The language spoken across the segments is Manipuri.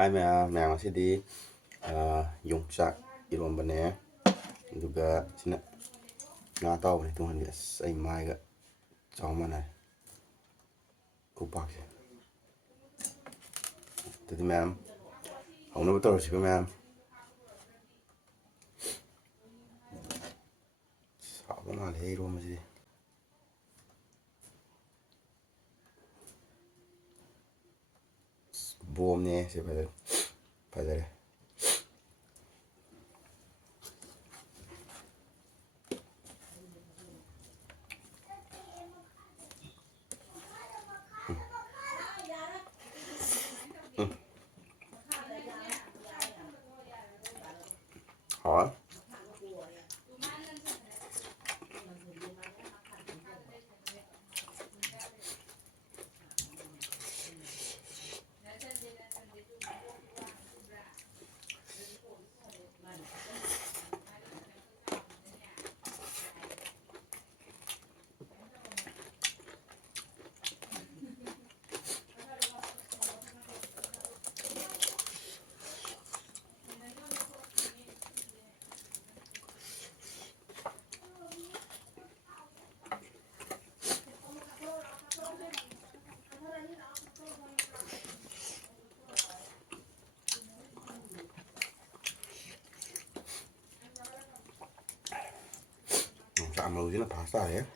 ꯍꯥꯏ ꯃꯌꯥꯝ ꯉꯁꯤꯗꯤ ꯌꯣꯡꯆꯥꯛ ꯏꯔꯣꯝꯕꯅꯦ ꯑꯗꯨꯒ ꯁꯤꯅ ꯉꯥ ꯑꯇꯥꯎꯕꯅꯦ ꯇꯨꯡꯍꯟꯕꯤ. ꯑꯁ ꯑꯩ ꯃꯥꯏꯒ ꯆꯥꯎ ꯃꯥꯟꯅꯔꯦ ꯈꯨꯄꯥꯛꯁꯦ. ꯑꯗꯨꯗꯤ ꯃꯌꯥꯝ ꯍꯧꯅꯕ ꯇꯧꯔꯁꯤꯀꯣ ꯃꯌꯥꯝ. ꯁꯥꯕ ꯃꯥꯜꯂꯦ ꯏꯔꯣꯝꯕꯁꯤꯗꯤ. ꯕꯣꯝꯅꯦ ꯁꯤ ꯐꯖꯔꯦ. ꯍꯥꯎ. Yongchak mꯔꯨꯁꯤꯅ ꯐꯥꯁ ꯇꯥꯔꯦ.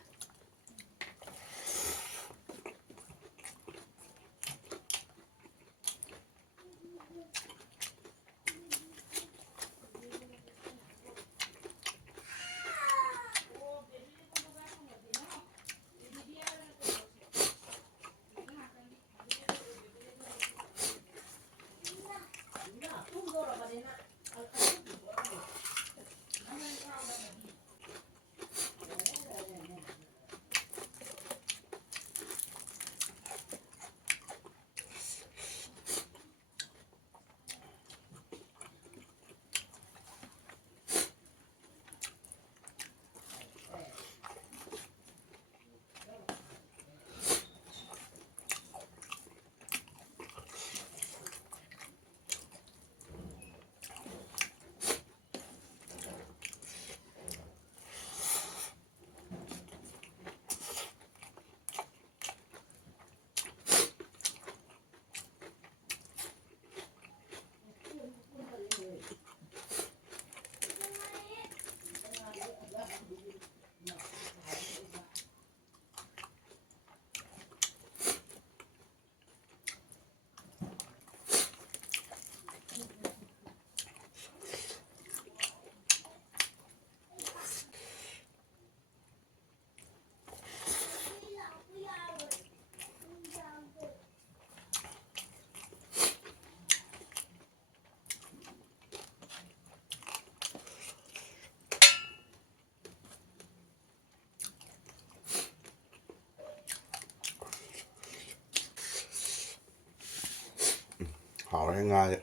ꯍꯥꯎꯔꯦ ꯉꯥꯁꯦ.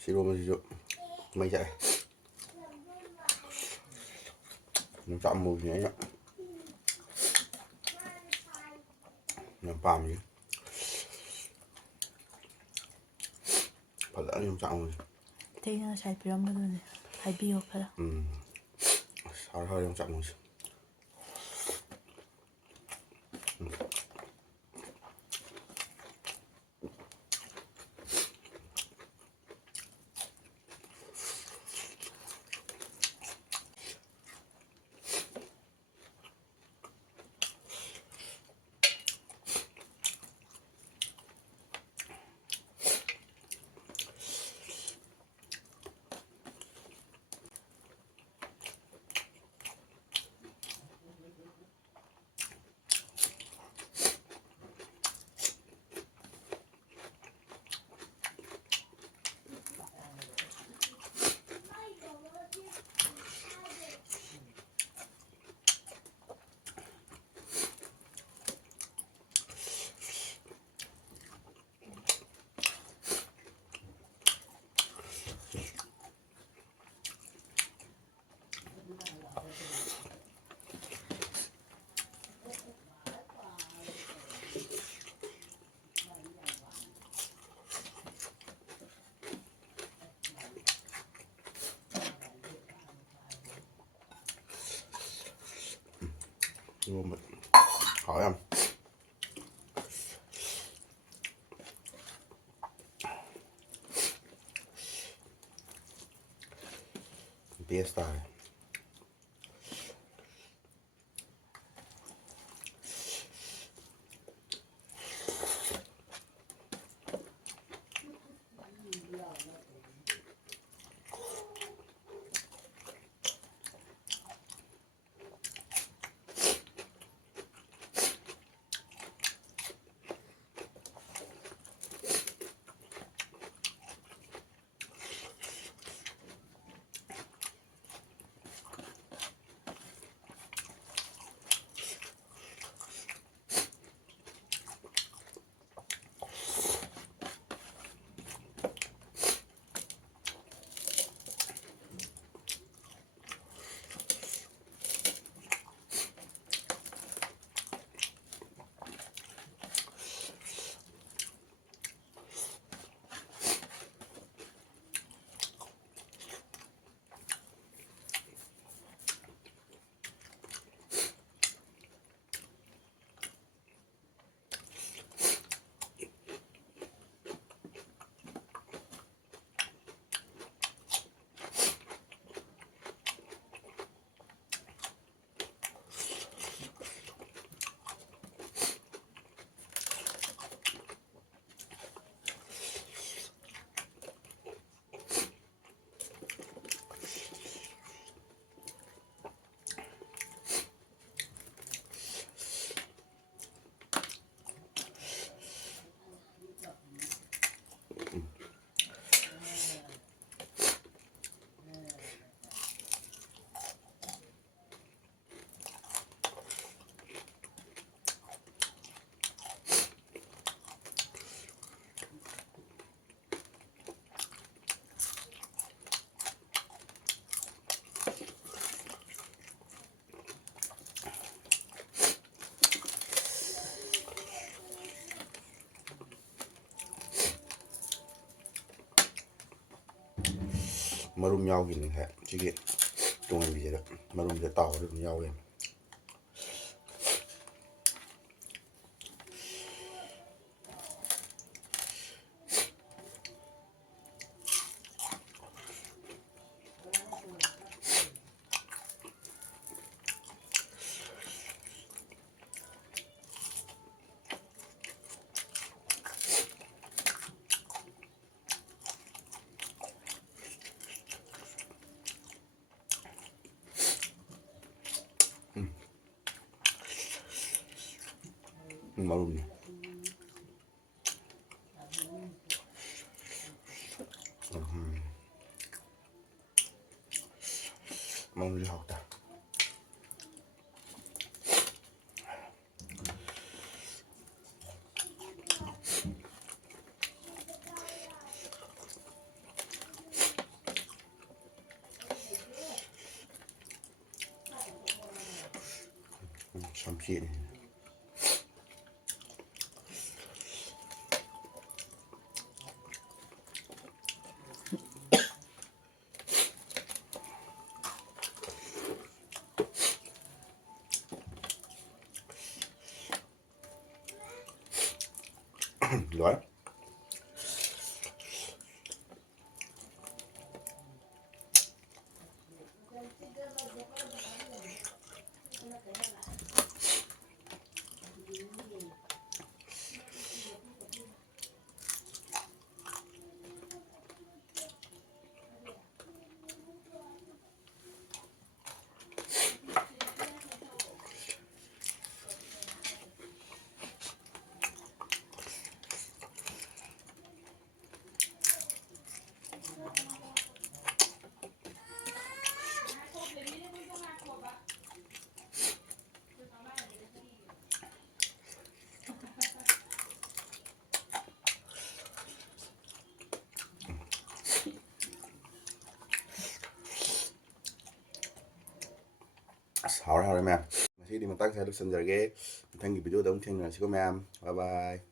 ꯁꯤꯔꯣꯝꯕꯁꯤꯁꯨ ꯃꯩ ꯆꯠꯂꯦ. ꯌꯣꯡꯆꯥꯛ ꯃꯔꯨꯁꯤꯅꯦ ꯑꯩꯅ ꯌꯥꯝ ꯄꯥꯝꯃꯤ. ꯐꯖꯅ ꯌꯣꯡꯆꯥꯛ ꯃꯔꯨꯁꯦ. ꯑꯇꯩꯅ ꯉꯁꯥꯏ ꯄꯤꯔꯝꯕꯗꯨꯅꯦ ꯍꯥꯏꯕꯤꯌꯣ ꯈꯔ. ꯍꯥꯎꯔꯦ ꯌꯣꯡꯆꯥꯛ ꯃꯔꯨꯁꯦ. รวมแบบขอยังเปียสไตล์มารุมยาวกินแค่ชิคกี้ตรงนี้จะมารุมจะต่อรุมยาวเลยมารุมเนี่ยมารุมจะหอกตาสามชิ้นร้อย好了好了，妹，merci đi mà tắt theo được sinh giờ ghé, thanh nghiệp video đóng trên là chỉ có mẹ, bye bye.